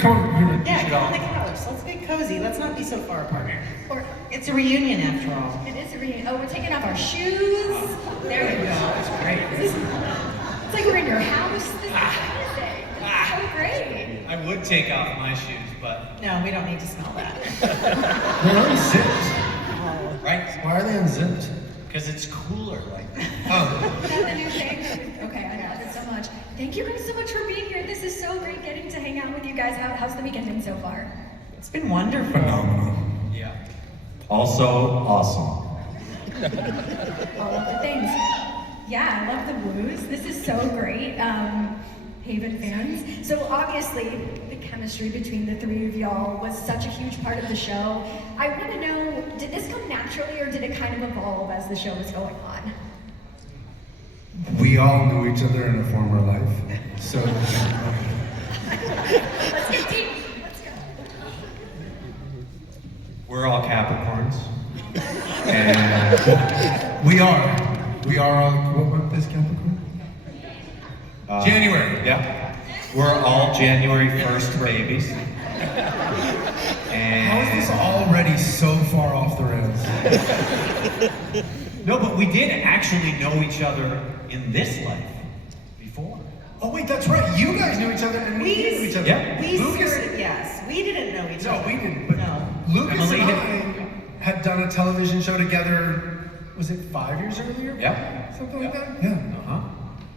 come on. Yeah, come on the couch. Let's get cozy. Let's not be so far apart. Or it's a reunion after all. It is a reunion. Oh, we're taking off our shoes. There we go. That's great. It's like we're in your house. This is amazing. This is so great. I would take off my shoes, but No, we don't need to smell that. They're unzipped. right? Why are they unzipped? Because it's cooler like that. Oh. Is that the new thing? Okay, I love it so much. Thank you guys so much for being here. This is so great getting to hang out with you guys. How's the weekend been so far? It's been wonderful. Phenomenal. Yeah. Also awesome. All of the things. Yeah, I love the woos. This is so great. Haven fans. So obviously, the chemistry between the three of y'all was such a huge part of the show. I want to know, did this come naturally or did it kind of evolve as the show was going on? We all knew each other in a former life. So Let's get deep. Let's go. We're all Capricorns. and we are all what month is Capricorn? January. Yeah. We're all January 1st babies. How is this already so far off the rails? No, but we did actually know each other in this life before. Oh wait, that's right. You guys knew each other and we knew each other. Yeah. We Lucas. started, yes. We didn't know each other. No, we didn't. But No. Lucas Emily and I had done a television show together. Was it 5 years earlier? Yeah. Something like that. Yeah. Uh-huh.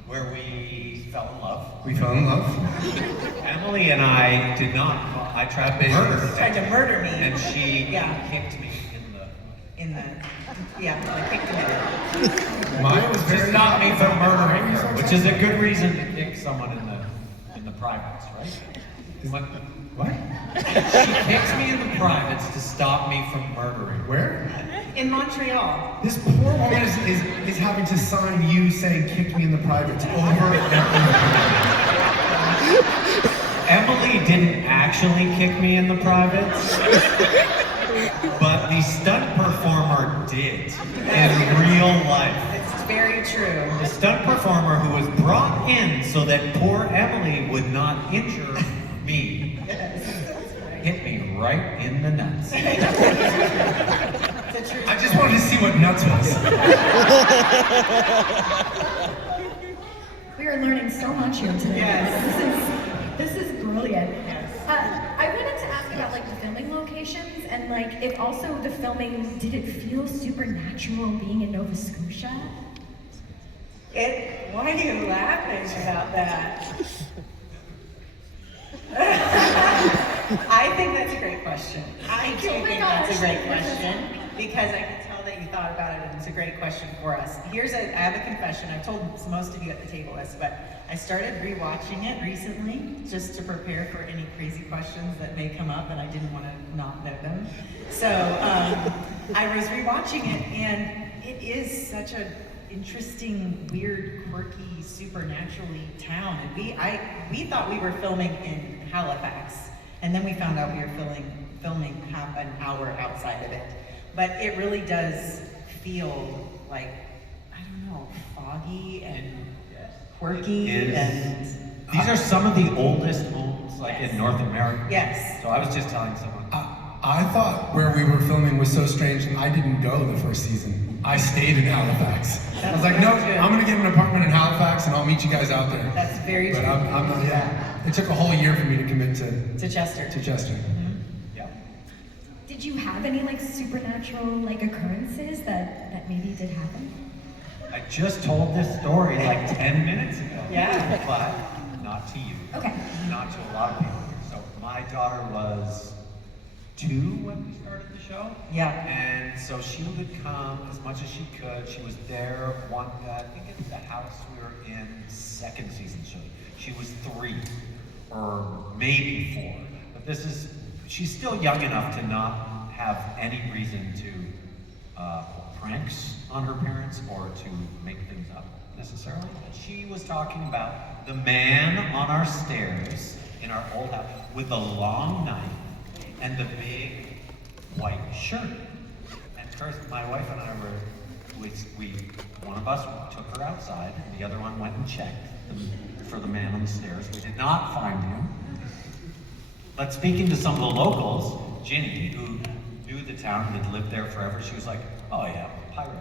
Where we fell in love. We fell in love. Emily and I did not. I tried to murder her. Tried to murder me. And she Yeah. kicked me In the, yeah, I picked him up. Mine was to very stop me from murdering her, which is a good reason to kick someone in the privates, right? What? She kicks me in the privates to stop me from murdering. Where? In Montreal. This poor woman is having to sign you saying "kick me in the privates" over and over. Emily didn't actually kick me in the privates, but the stunt performer did in real life. It's very true. The stunt performer who was brought in so that poor Emily would not injure me hit me right in the nuts. It's a true I just wanted to see what nuts was. We are learning so much here today. Yes. This is brilliant. Yes. I wanted to ask about like the filming locations and like if also the filming, did it feel supernatural being in Nova Scotia? Why are you laughing about that? I think that's a great question. I do Oh my think gosh. that's a great question because I can tell that you thought about it and it's a great question for us. I have a confession. I've told most of you at the table this, but I started rewatching it recently just to prepare for any crazy questions that may come up and I didn't want to not know them. So I was rewatching it and it is such an interesting, weird, quirky, supernaturally town. And we thought we were filming in Halifax, and then we found out we were filming half an hour outside of it. But it really does feel like, I don't know, foggy and quirky and These are some of the oldest homes like in North America. yes. So I was just telling someone. I thought where we were filming was so strange. I didn't go the first season. I stayed in Halifax. I was like, no, I'm gonna get an apartment in Halifax and I'll meet you guys out there. That's very But true. I'm not, yeah. It took a whole year for me to commit to Chester. Chester. Yeah. Did you have any like supernatural like occurrences that maybe did happen? I just told this story like 10 minutes ago. Yeah. But not to you. Okay. Not to a lot of people here. So my daughter was 2 when we started the show. Yeah. And so she would come as much as she could. She was there I think it's the house we were in second season. So she was 3 or maybe 4. But she's still young enough to not have any reason to pull pranks on her parents or to make things up necessarily. But she was talking about the man on our stairs in our old house with the long knife and the big white shirt. And first, my wife and I one of us took her outside, and the other one went and checked for the man on the stairs. We did not find him. But speaking to some of the locals, Ginny, who knew the town and had lived there forever, she was like, oh yeah, pirate.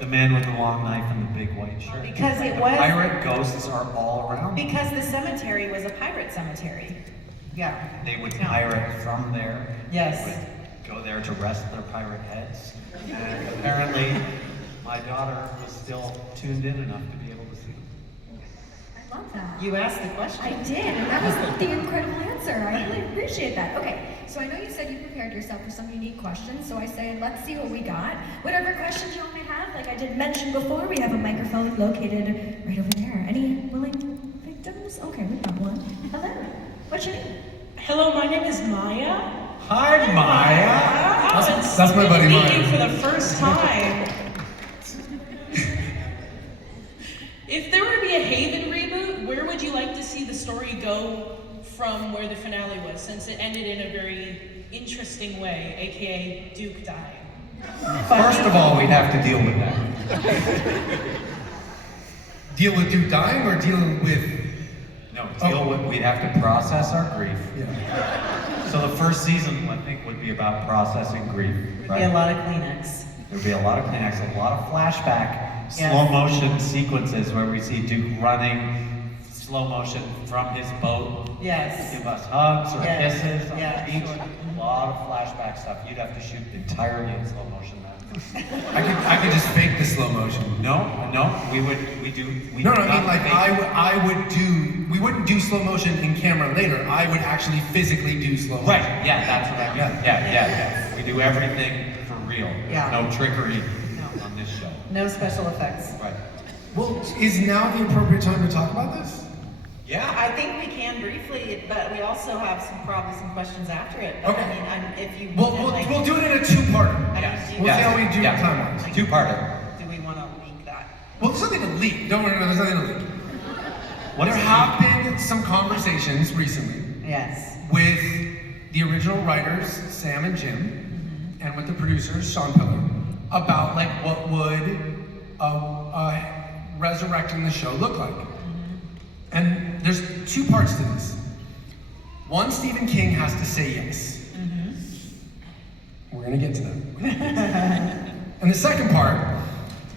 The man with the long knife and the big white shirt. Because it was... Pirate ghosts are all around. Because the cemetery was a pirate cemetery. Yeah. They would pirate from there. Yes. They would go there to rest their pirate heads. And apparently, my daughter was still tuned in enough to be able to see them. I love that. You asked the question. I did, and that was the incredible answer. I really appreciate that. Okay, so I know you said you prepared yourself for some unique questions, so I say let's see what we got. Whatever questions y'all may have, like I did mention before, we have a microphone located right over there. Any willing victims? Okay, we got one. Hello, what's your name? Hello, my name is Maya. Hi, Maya. That's my buddy Meeting Maya. for the first time. If there were to be a Haven reboot, where would you like to see the story go from where the finale was, since it ended in a very interesting way, aka Duke dying? First of all, we'd have to deal with that. Deal with Duke dying or deal with... No, we'd have to process our grief. Yeah. So the first season, I think, would be about processing grief. There'd be a lot of Kleenex. There'd be a lot of Kleenex, a lot of flashback, Yes. slow motion sequences where we see Duke running, slow motion from his boat. Yes. Give us hugs or Yes. kisses on Yeah, the beach. sure. A lot of flashback stuff. You'd have to shoot entirely in slow motion then. I could just fake the slow motion. No, we do. No, I mean like we wouldn't do slow motion in camera later. I would actually physically do slow motion. Right, yeah, that's what I mean. Yeah. We do everything for real. Yeah. No trickery No. on this show. No special effects. Right. Well, is now the appropriate time to talk about this? Yeah. I think we can briefly, but we also have probably some questions after it. But Okay. I mean, if you We'll do it in a two-parter. Yes. We'll see how we do time-wise. Two-parter. Do we want to leak that? Well, there's nothing to leak. Don't worry, there's nothing to leak. What There is have been some conversations recently Yes. with the original writers, Sam and Jim, and with the producers, Sean Pillar, about like what would resurrecting the show look like. And there's two parts to this. One, Stephen King has to say yes. We're gonna get to that. And the second part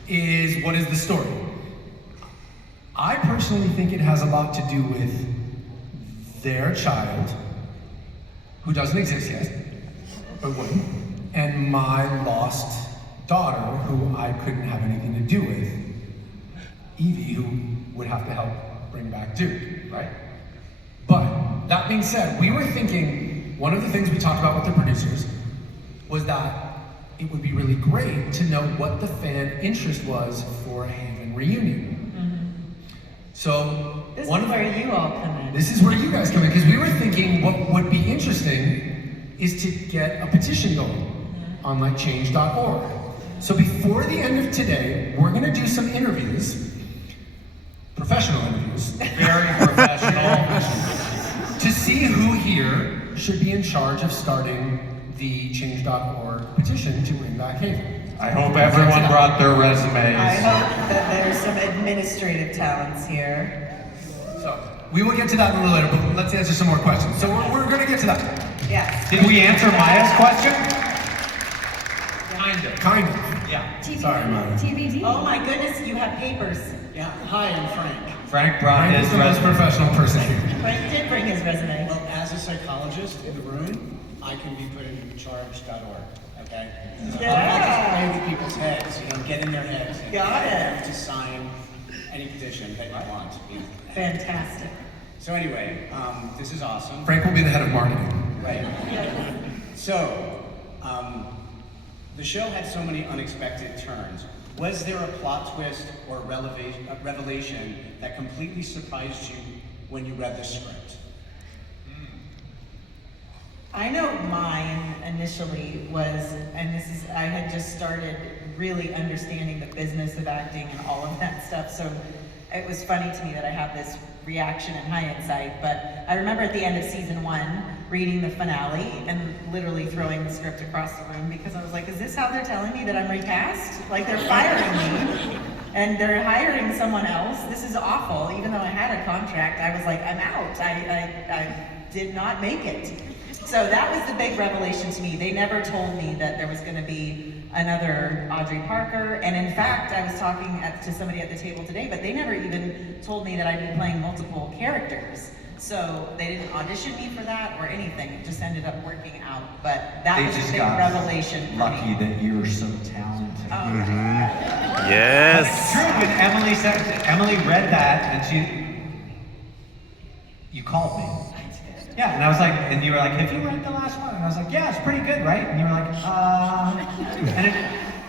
is, what is the story? I personally think it has a lot to do with their child, who doesn't exist yet, but would, and my lost daughter, who I couldn't have anything to do with, Evie, who would have to help bring back Duke, right? But that being said, we were thinking, one of the things we talked about with the producers was that it would be really great to know what the fan interest was for a Haven reunion. So This is where you all come in. this is where you guys come in, because we were thinking what would be interesting is to get a petition going on like change.org. So before the end of today, we're gonna do some interviews, professional interviews, very professional. to see who here should be in charge of starting the change.org petition to bring back Haven. I hope everyone brought their resumes. I hope that there's some administrative talents here. So we will get to that in a little later, but let's answer some more questions. So we're gonna get to that. Yes. Did we answer Maya's question? Kind of. Yeah. Sorry, Maya. TBD. Oh my goodness, you have papers. Yeah, hi, I'm Frank. Frank brought Frank his is the most resume. professional person here. Frank did bring his resume. Well, as a psychologist in the room, I can be put in charge.org, okay? So Yeah. I just play with people's heads, get in their heads. And Got it. you have to sign any petition that you want. Fantastic. So anyway, this is awesome. Frank will be the head of marketing. Right. So, the show had so many unexpected turns. Was there a plot twist or revelation that completely surprised you when you read the script? I know mine initially was, and I had just started really understanding the business of acting and all of that stuff, so it was funny to me that I have this reaction in hindsight, but I remember at the end of season 1, reading the finale and literally throwing the script across the room because I was like, is this how they're telling me that I'm recast? Like they're firing me? and they're hiring someone else. This is awful. Even though I had a contract, I was like, I'm out. I did not make it. So that was the big revelation to me. They never told me that there was going to be another Audrey Parker, and in fact, I was talking to somebody at the table today, but they never even told me that I'd be playing multiple characters. So they didn't audition me for that or anything. It just ended up working out. But that was a big revelation for lucky me. that you're so talented. Yes. It's true. When Emily read that, and you called me. Yeah, and I was like, and you were like, have you read the last one? And I was like, yeah, it's pretty good, right? And you were like, and it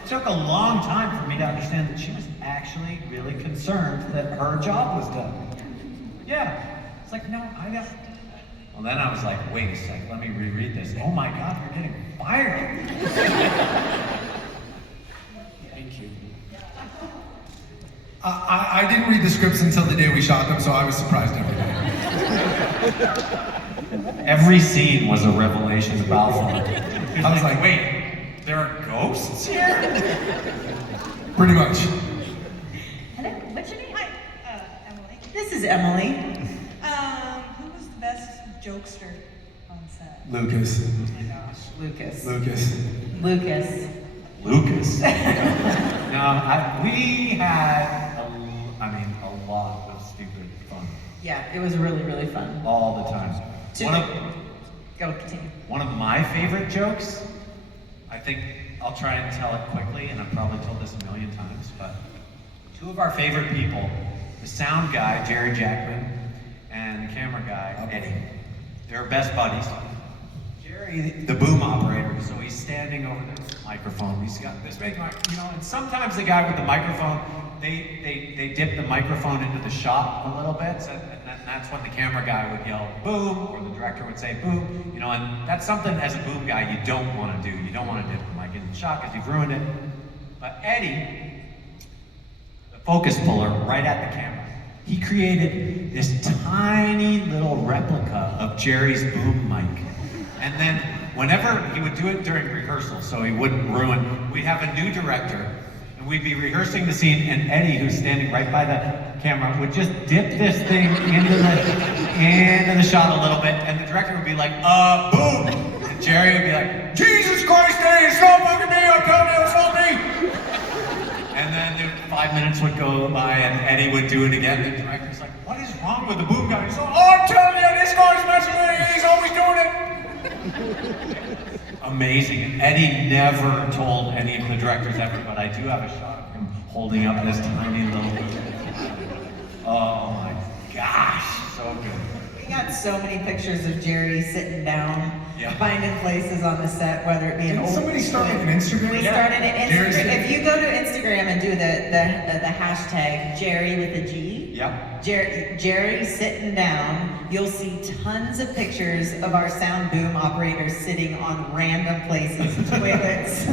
took a long time for me to understand that she was actually really concerned that her job was done. Yeah. It's like, no, I know. Well, then I was like, wait a sec, let me reread this. Oh my God, you're getting fired. Thank you. I didn't read the scripts until the day we shot them, so I was surprised every day. Every scene was a revelation of Balfour. I was like, wait, there are ghosts here? pretty much. Hello, what's your name? Hi, Emily. This is Emily. Who was the best jokester on set? Lucas. Oh my gosh. Lucas. Lucas. Lucas. Lucas. No, we had, a lot of stupid fun. Yeah, it was really, really fun. All the time. Go continue. One of my favorite jokes, I think I'll try and tell it quickly, and I've probably told this a million times, but two of our favorite people, the sound guy, Jerry Jackman, and the camera guy, Eddie. They're best buddies. Jerry, the boom operator, so he's standing over the microphone. He's got this big mic, and sometimes the guy with the microphone, they dip the microphone into the shot a little bit, and that's when the camera guy would yell boom, or the director would say boom, and that's something as a boom guy you don't want to do. You don't want to dip the mic in the shot because you've ruined it. But Eddie, the focus puller right at the camera, he created this tiny little replica of Jerry's boom mic. And then whenever he would do it during rehearsal, so he wouldn't ruin, we'd have a new director, and we'd be rehearsing the scene, and Eddie, who's standing right by the camera, would just dip this thing into the shot a little bit, and the director would be like, boom! And Jerry would be like, Jesus Christ, Eddie, it's not fucking me, I'm telling you, it's not me! And then 5 minutes would go by, and Eddie would do it again, and the director's like, what is wrong with the boom guy? He's like, oh, I'm telling you, this guy's messing with me, he's always doing it! Amazing. And Eddie never told any of the directors ever, but I do have a shot of him holding up this tiny little. Oh my gosh, so good. We got so many pictures of Jerry sitting down, Yeah. finding places on the set, whether it be an Didn't old. somebody start an Instagram? We Yeah. started an Jerry Instagram. sitting- If you go to Instagram and do the hashtag Jerry with a G. Yep. Jerry sitting down, you'll see tons of pictures of our sound boom operators sitting on random places, toilets,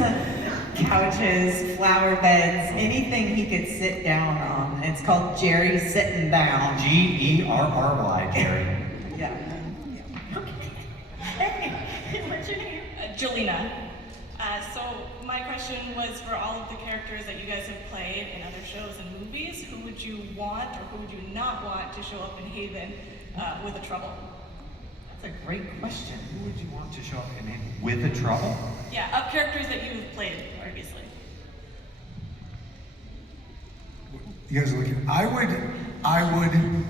couches, flower beds, anything he could sit down on. It's called Jerry Sitting Down. Gerry, Jerry. Yeah. Hey, what's your name? Jolena. So my question was for all of the characters that you guys have played in other shows and movies, who would you want or who would you not want to show up in Haven with a trouble? That's a great question. Who would you want to show up in with the trouble? Yeah, of characters that you have played previously. You guys are looking. I would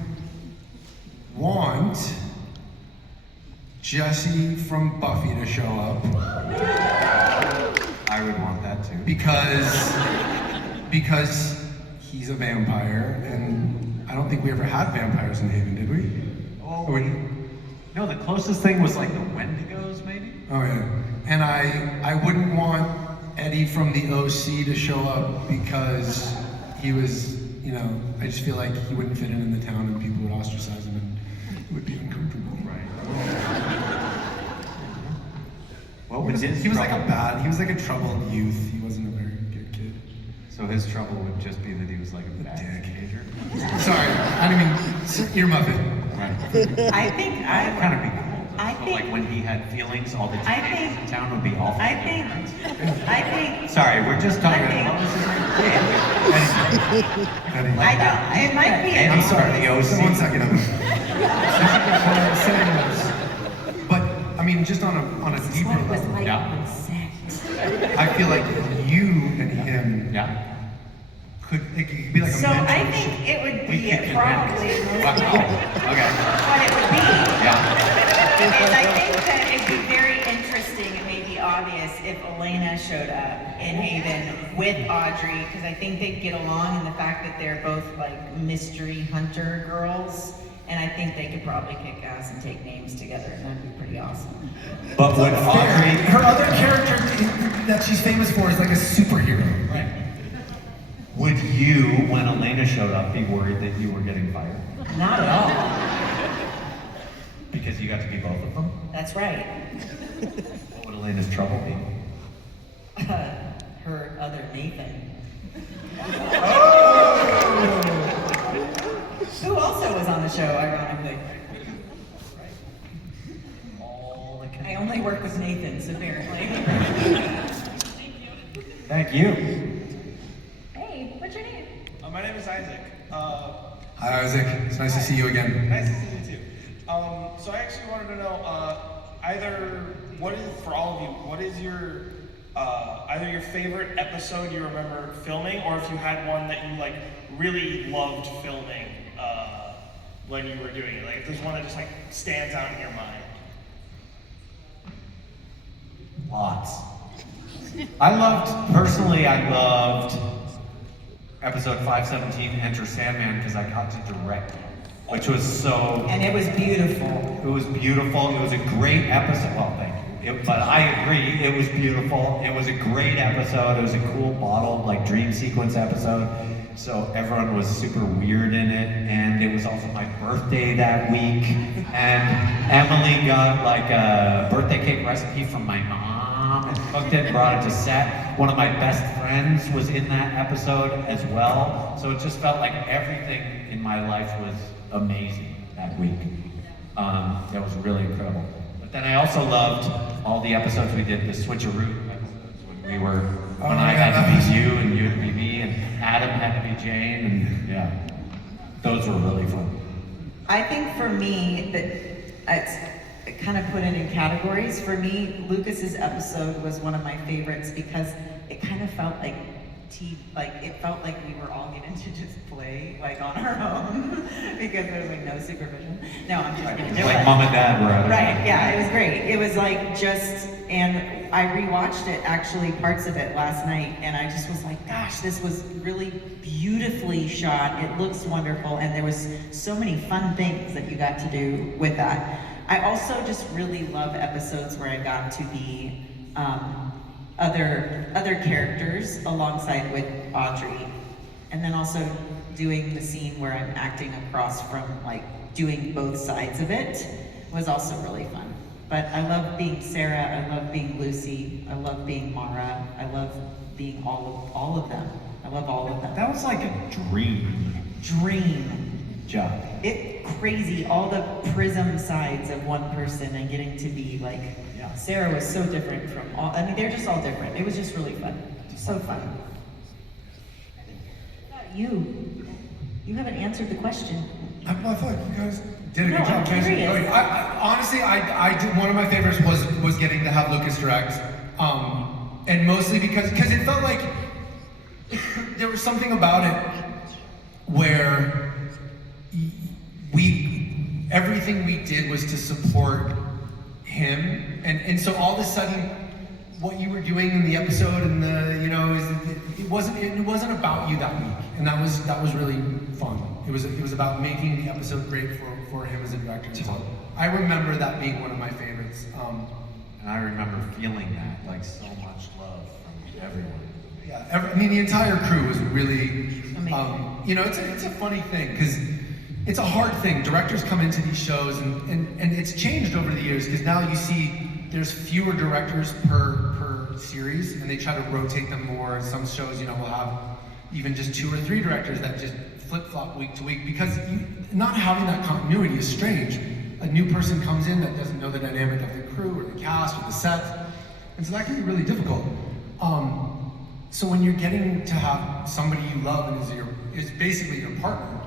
want Jesse from Buffy to show up I would want that too. because he's a vampire, and I don't think we ever had vampires in Haven, did we? Oh, Or no, the closest thing was like the Wendigos, maybe? Oh yeah. And I wouldn't want Eddie from the OC to show up because he was, I just feel like he wouldn't fit in the town and people would ostracize him and it would be uncomfortable. Right. What was his He was like trouble? a troubled youth. He wasn't a very good kid. So his trouble would just be that he was like a bad dick. teenager? Sorry, I didn't mean ear muffin. Right. I think I That'd kind of be cool. I So think- like when he had feelings, all the I teenagers think- in town would be awful. I think, Sorry, we're just talking I think- about this is my kid. I don't, it might be. I'm sorry, The OC. 1 second. What I was saying was, but I mean, just on a deeper What was level, like Yeah. consent. I feel like you and him Yeah. it could be like a So I mentorship. think it would We be could do probably that. Wow. Okay. what it would be. Yeah. And I think that it'd be very interesting, it may be obvious, if Elena showed up in Haven with Audrey, because I think they'd get along in the fact that they're both like mystery hunter girls, and I think they could probably kick ass and take names together, and that'd be pretty awesome. But would Audrey? Her other character that she's famous for is like a superhero. Right. Would you, when Elena showed up, be worried that you were getting fired? Not at all. Because you got to be both of them? That's right. What would Elena's trouble be? Her other Nathan. Who also was on the show, ironically. I only work with Nathans, apparently. Thank you. Hey, what's your name? My name is Isaac. Hi Isaac, it's nice to see you again. Nice to see you too. So I actually wanted to know, for all of you, what is your, either your favorite episode you remember filming, or if you had one that you like really loved filming when you were doing it? Like if there's one that just like stands out in your mind. Lots. I loved episode 517, Enter Sandman, because I got to direct it, which was so... And it was beautiful. It was beautiful. It was a great episode. Well, thank you. But I agree, it was beautiful. It was a great episode. It was a cool bottle, like dream sequence episode. So everyone was super weird in it. And it was also my birthday that week. And Emily got like a birthday cake recipe from my mom and cooked it, brought it to set. One of my best friends was in that episode as well. So it just felt like everything in my life was amazing that week. That was really incredible. But then I also loved all the episodes we did, the switcheroo episodes, when I had to be you and you had to be me and Adam had to be Jane, and yeah, those were really fun. I think for me, that it's kind of put it in categories. For me, Lucas's episode was one of my favorites because it kind of felt like it felt like we were all getting to just play like on our own because there was like no supervision. No, I'm just kidding. It Like was. mom and dad were at it. Right, yeah, it was great. It was like just, and I rewatched it, actually, parts of it last night, and I just was like, gosh, this was really beautifully shot. It looks wonderful, and there was so many fun things that you got to do with that. I also just really love episodes where I got to be other characters alongside with Audrey, and then also doing the scene where I'm acting across from, like, doing both sides of it was also really fun. But I love being Sarah, I love being Lucy, I love being Mara, I love being all of them. I love all of them. That was like a dream job. It crazy, all the prism sides of one person and getting to be like, Yeah. Sarah was so different from all, I mean, they're just all different. It was just really fun, so fun. You haven't answered the question. I thought you guys did a No, good I'm job. curious. Honestly, I did, one of my favorites was getting to have Lucas direct, and mostly because it felt like there was something about it where everything we did was to support him, and so all of a sudden, what you were doing in the episode and it wasn't about you that week, and that was really fun. It was about making the episode great for him as a director. So I remember that being one of my favorites. And I remember feeling that, like so much love from everyone. Yeah, I mean the entire crew was really, Amazing. it's a funny thing because it's a hard thing. Directors come into these shows and it's changed over the years because now you see there's fewer directors per series and they try to rotate them more. Some shows, will have even just 2 or 3 directors that just flip-flop week to week because not having that continuity is strange. a new person comes in that doesn't know the dynamic of the crew or the cast or the set, and so that can be really difficult. So when you're getting to have somebody you love and is basically your partner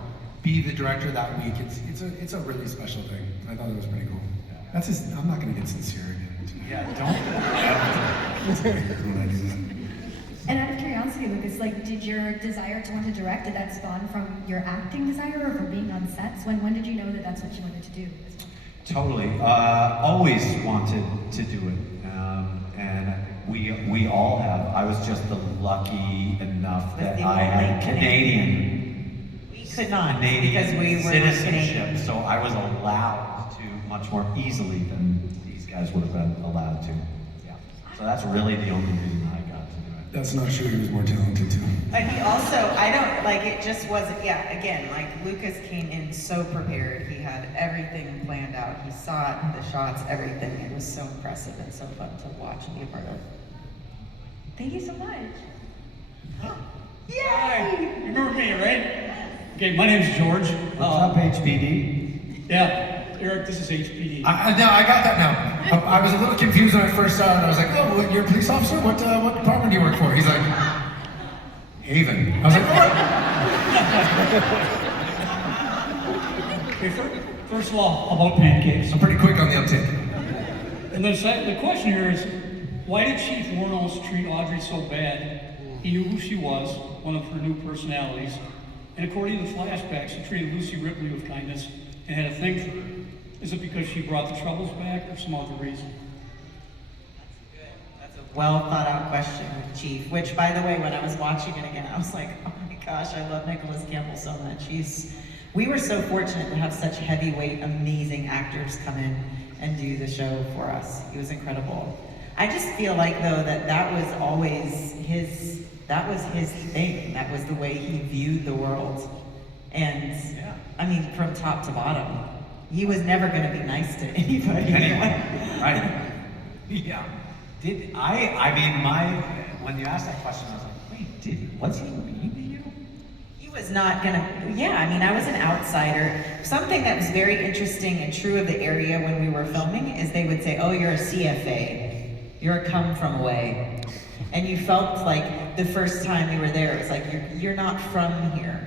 be the director that week, it's a really special thing. I thought it was pretty cool. That's just, I'm not gonna get sincere again. Yeah, don't. When I do that. And out of curiosity, Lucas, like, did your desire to want to direct, did that spawn from your acting desire or from being on sets? When did you know that that's what you wanted to do? Totally. Always wanted to do it. And we all have. I was just lucky enough that I had Canadian. We could not, Canadian because we were citizenship, Canadian. so I was allowed to much more easily than these guys would have been allowed to. Yeah. So that's really the only reason I got to do it. That's not true, he was more talented too. But he also, I don't, like, it just wasn't, yeah, again, like, Lucas came in so prepared. He had everything planned out. He saw it, the shots, everything. It was so impressive and so fun to watch and be a part of. Thank you so much. Hi, you remember me, right? Okay, my name's George. What's up, HBD? Yeah, Eric, this is HPD. No, I got that now. I was a little confused when I first saw it. I was like, oh, well, you're a police officer? What department do you work for? He's like, Haven. I was like, what? Okay, first of all, about pancakes. I'm pretty quick on the uptake. And the question here is, why did Chief Warnos treat Audrey so bad? He knew who she was, one of her new personalities, and according to the flashbacks, he treated Lucy Ripley with kindness and had a thing for her. Is it because she brought the troubles back or some other reason? That's a well thought out question, Chief, which, by the way, when I was watching it again, I was like, oh my gosh, I love Nicholas Campbell so much. We were so fortunate to have such heavyweight, amazing actors come in and do the show for us. He was incredible. I just feel like, though, that was always his thing. That was the way he viewed the world. And, I mean, from top to bottom. He was never going to be nice to anybody. Anyway, right. Yeah. When you asked that question, I was like, wait, was he mean to you? He was not gonna, I was an outsider. Something that was very interesting and true of the area when we were filming is they would say, oh, you're a CFA. You're a come from away. And you felt like the first time you were there, it was like, you're not from here.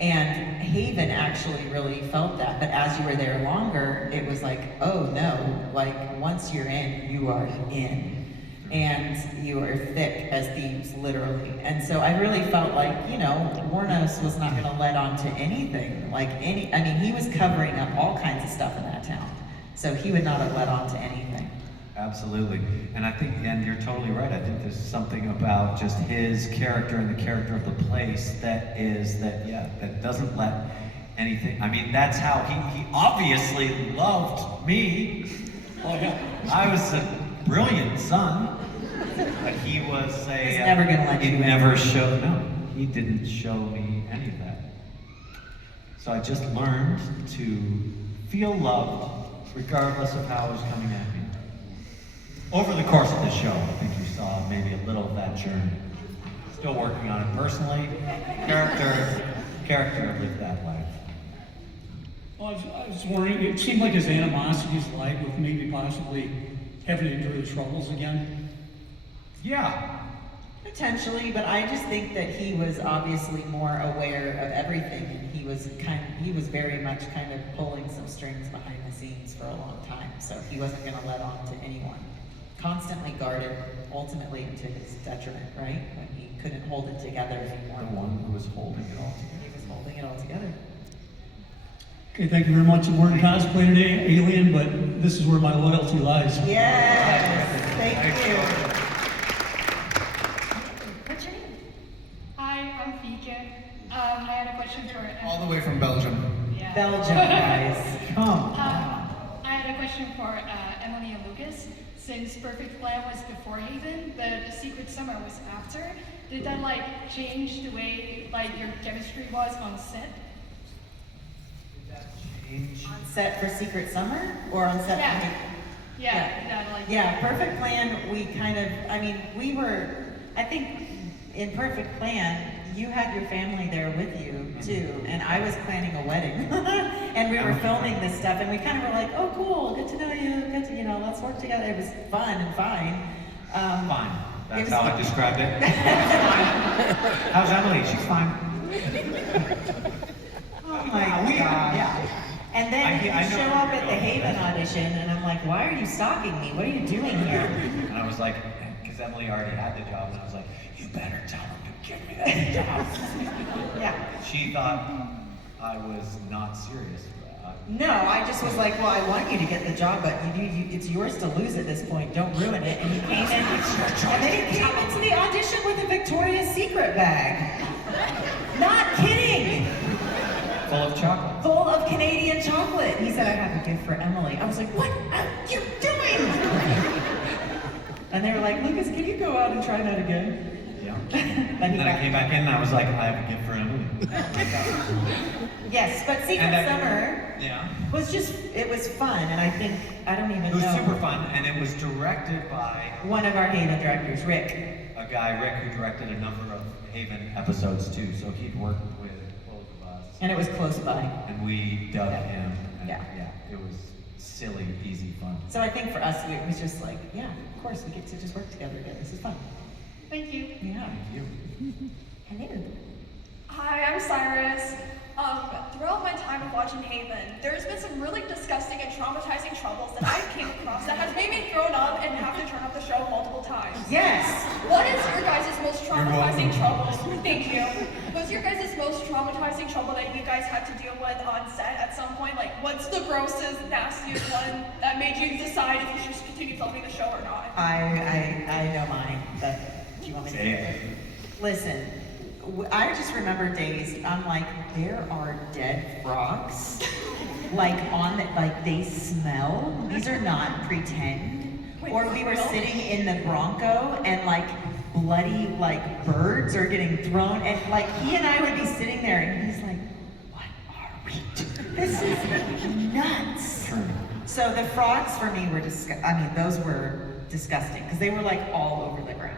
And Haven actually really felt that, but as you were there longer, it was like, oh no, like once you're in, you are in. And you are thick as thieves, literally. And so I really felt like, Warnos was not gonna let on to anything. He was covering up all kinds of stuff in that town. So he would not have let on to anything. Absolutely. And I think, and you're totally right, I think there's something about just his character and the character of the place that doesn't let anything, that's how he obviously loved me. Oh yeah. I was a brilliant son, but he was He's never gonna let you in. He didn't show me any of that. So I just learned to feel loved regardless of how it was coming at me. Over the course of the show, I think you saw maybe a little of that journey. Still working on it personally. Character lived that life. Well, I was wondering, it seemed like his animosities lied with maybe possibly having to endure the troubles again. Yeah. Potentially, but I just think that he was obviously more aware of everything, and he was very much kind of pulling some strings behind the scenes for a long time, so he wasn't going to let on to anyone. Constantly guarded, ultimately to his detriment, right? When he couldn't hold it together anymore. The one who was holding it all together. He was holding it all together. Okay, thank you very much. We're in cosplay today, Alien, but this is where my loyalty lies. Yes, thank you. What's your name? Hi, I'm Fika. I had a question for All the way from Belgium. Yeah. Belgium, guys. Come. I had a question for Emily and Lucas. Since Perfect Plan was before Haven, the Secret Summer was after, did that change the way your chemistry was on set? On set for Secret Summer? Or on set Yeah. for... Yeah, Perfect Plan, we kind of, I think in Perfect Plan, you had your family there with you too, and I was planning a wedding, and we were filming this stuff, and we kind of were like, oh cool, good to know you, good to, let's work together. It was fun and fine. Fine. That's was how I fun. described it. Fine. How's Emily? She's fine. Oh my god. Yeah. And then I you know show where up you're at the going. Haven audition, and I'm like, why are you stalking me? What are you doing here? And I was like, because Emily already had the job, and I was like, you better tell him to give me that job. Yeah. She thought I was not serious. No, I just was like, well, I want you to get the job, but it's yours to lose at this point. Don't ruin it. And he came in, and then he came into the audition with a Victoria's Secret bag. Not kidding. Full of chocolate. Full of Canadian chocolate. He said, I have a gift for Emily. I was like, what are you doing? And they were like, Lucas, can you go out and try that again? Yeah. Then And then I came back in and I was like, I have a gift for Emily. Yes, but Secret Summer was it was fun, and I think, I don't even know. It was super fun, and it was directed by one of our Haven directors, Rick. a guy, Rick, who directed a number of Haven episodes too. So he'd worked with both of us. And it was close by. And we dubbed him. And Yeah. it was silly, easy fun. So I think for us, it was just like, yeah, of course, we get to just work together again. This is fun. Thank you. Yeah. Thank you. Hello. Hi, I'm Cyrus. Throughout my time of watching Haven, there's been some really disgusting and traumatizing troubles that I came across that has made me thrown up and have to turn off the show multiple times. Yes. What is your guys' most traumatizing trouble? Thank you. What's your guys' most traumatizing trouble that you guys had to deal with on set at some point? Like, what's the grossest, nastiest one that made you decide if you should continue filming the show or not? I know mine, but do you want me to say it? Listen, I just remember days, I'm like, there are dead frogs, like they smell. These are not pretend. Or we were sitting in the Bronco and like bloody like birds are getting thrown, and like he and I would be sitting there and he's like, what are we doing? This is nuts. So the frogs for me were those were disgusting because they were like all over the ground.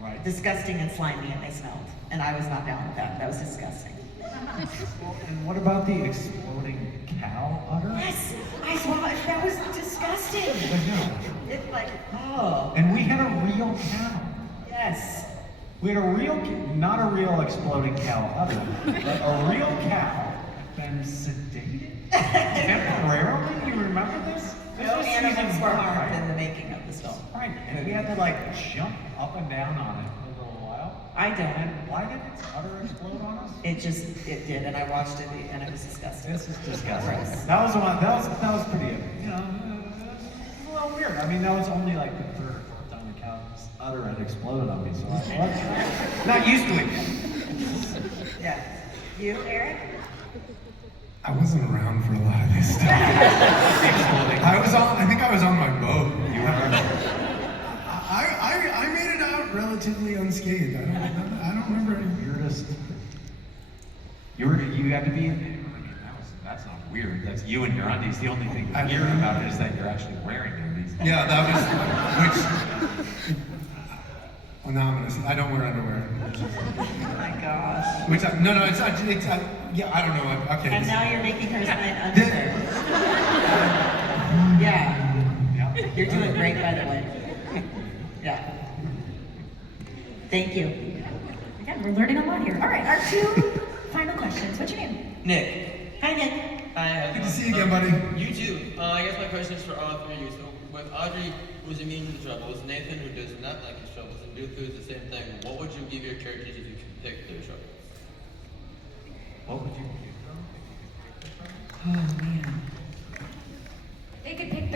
Right. Disgusting and slimy, and they smelled. And I was not down with that. That was disgusting. And what about the exploding cow udder? Yes, I saw it. That was disgusting. It's like, oh. And we had a real cow. Yes. We had a real, not a real exploding cow udder, but a real cow been sedated temporarily. You remember this? No was animals season were one, harmed right? in the making of this film. Right, and we had to like jump up and down on it for a little while. I don't. And why did its udder explode on us? It did, and I watched it, and it was disgusting. This is disgusting. Gross. That was the one. That was pretty. It was a little weird. I mean, that was only like the third or fourth time the cow's udder had exploded on me, so I was not used to it. Yeah. You, Eric? I wasn't around for a lot of this stuff. I think I was on my boat. You were. I made it out relatively unscathed. I don't remember any Weirdest. You had to be in. That's not weird. That's you and your undies. The only thing weird about it is that you're actually wearing undies. Yeah, that was anonymous. I don't wear underwear. Oh my gosh. Which no, it's not. Yeah, I don't know. Okay. And now you're making her sign underwear. Yeah. You're doing great, by the way. Yeah. Thank you. Again, we're learning a lot here. All right, our two final questions. What's your name? Nick. Hi, Nick. Hi. Good to see you again, buddy. You too. I guess my question is for all three of you. So, with Audrey, who's immune to troubles, Nathan, who does not like his troubles, and Duke, who's the same thing, what would you give your characters if you could pick their troubles? What would you Oh, man. They could pick